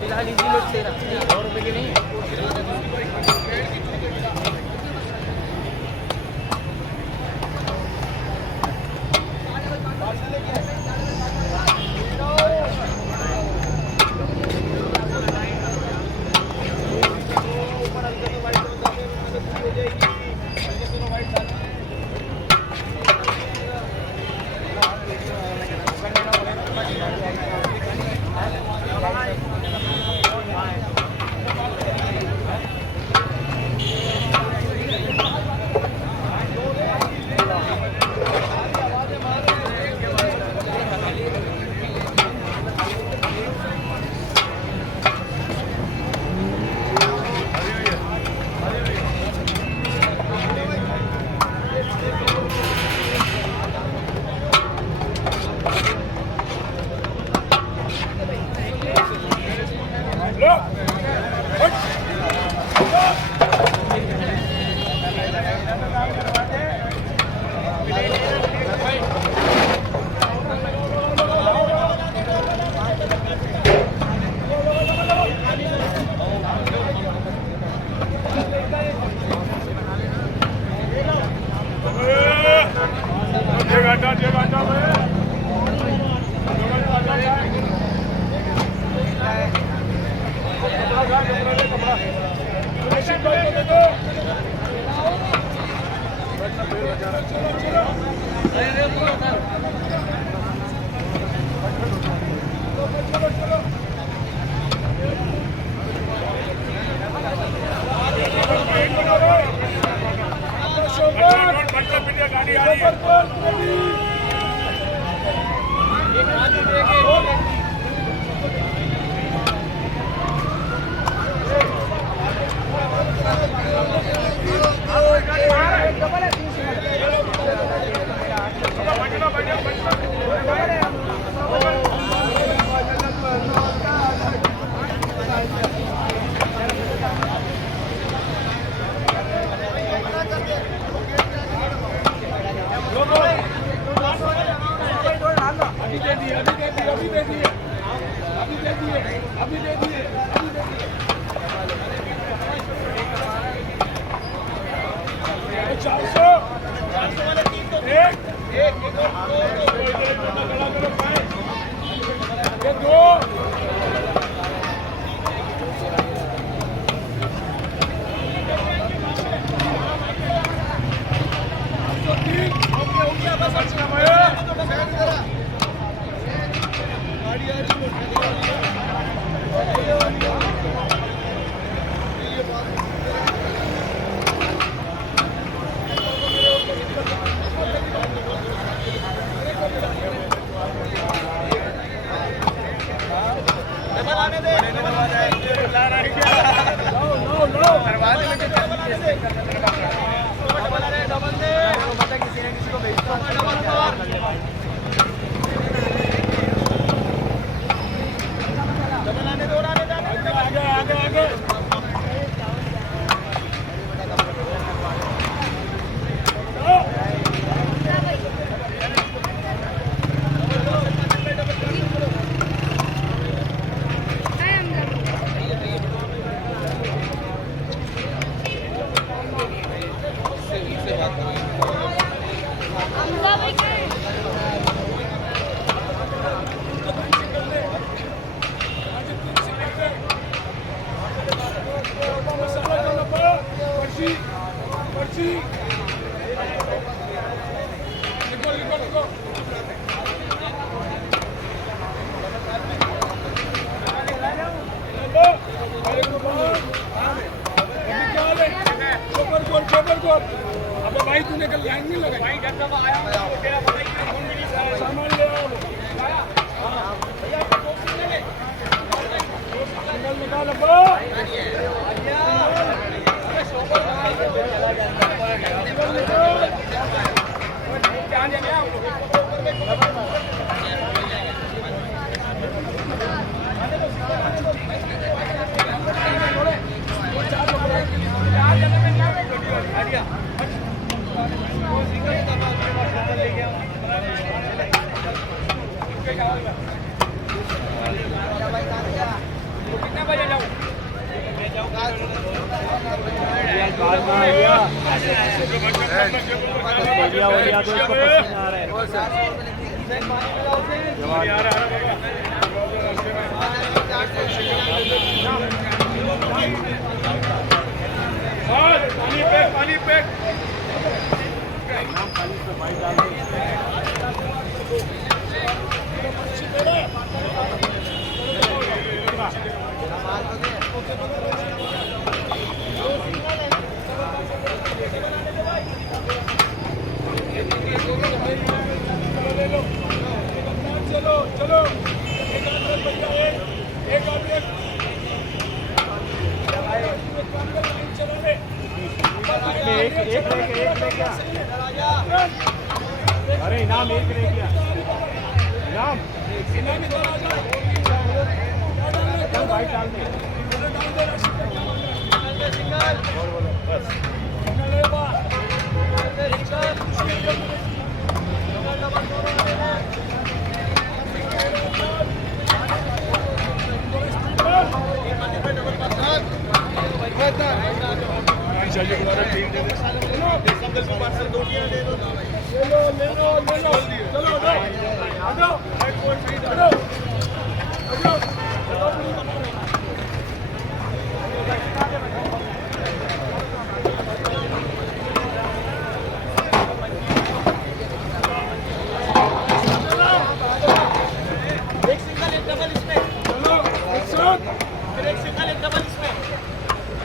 फिलहाल easy load 13 ₹100 के नहीं है। अबे भाई तूने कल लाइन नहीं लगाई भाई घर तक आया तेरा पता ही नहीं फोन भी नहीं सामान ले आओ भैया सिग्नल निकाल अब्बा अरे शोभा चला जाता है कितने बजे जाऊँ? बढ़िया हो गया तो इसको पसीना आ रहा है। पानी पैक चलो चलो एक आदमी एक क्या? अरे इनाम एक रह गया। इनाम भाई डाल दे।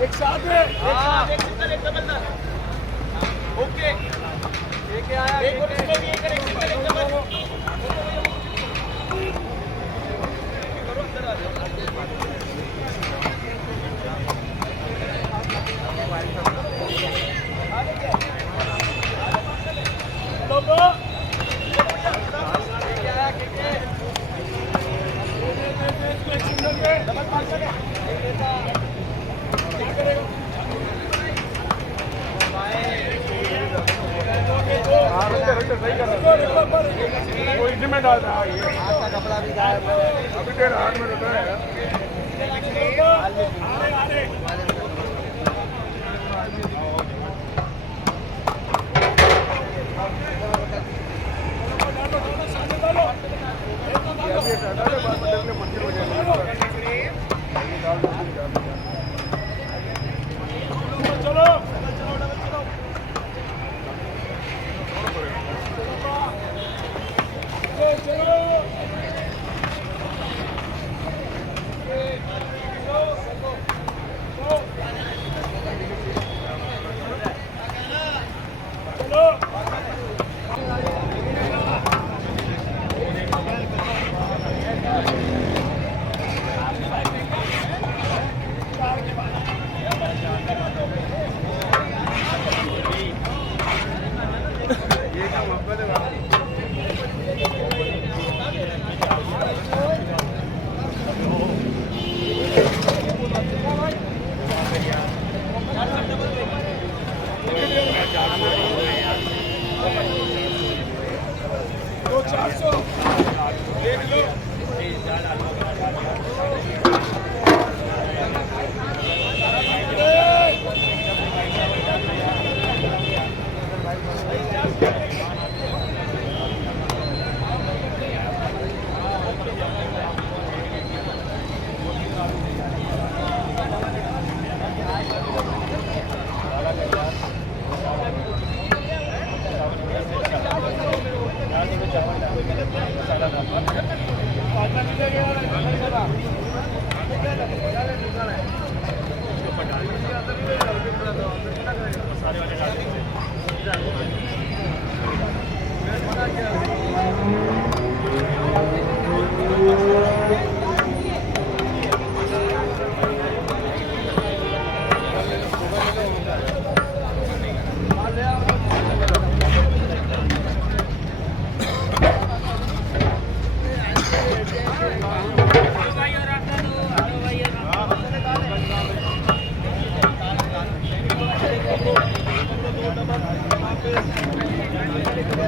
एक साथ है एक सिंगल एक डबल ना ओके एक आया एक और इसमें भी एक सिंगल एक डबल करो अंदर आ जाओ लोगो क्या आया के सिंगल के डबल पास कर में डाल रहा है कपड़ा भी गायब है अभी तेरे हाथ में रखा है।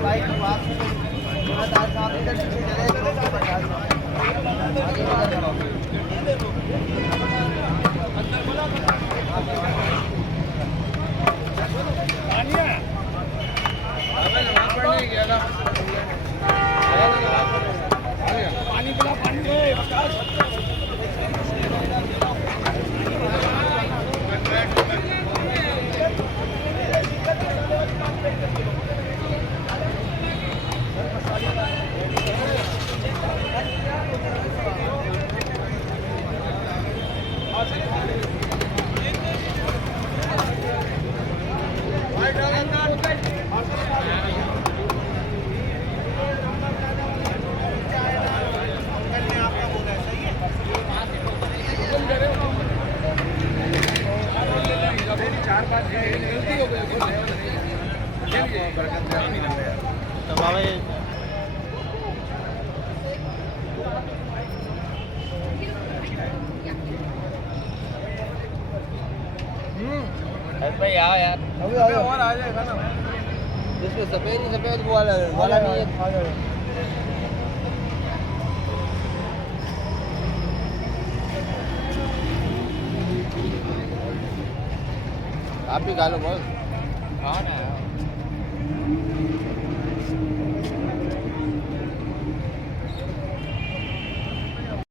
भाई तो बाबा ये भाई आओ यार अभी और आ जाएगा ना जिसमें सफेद ही सफेद वो वाला नहीं है आप भी खा लो बस हाँ ना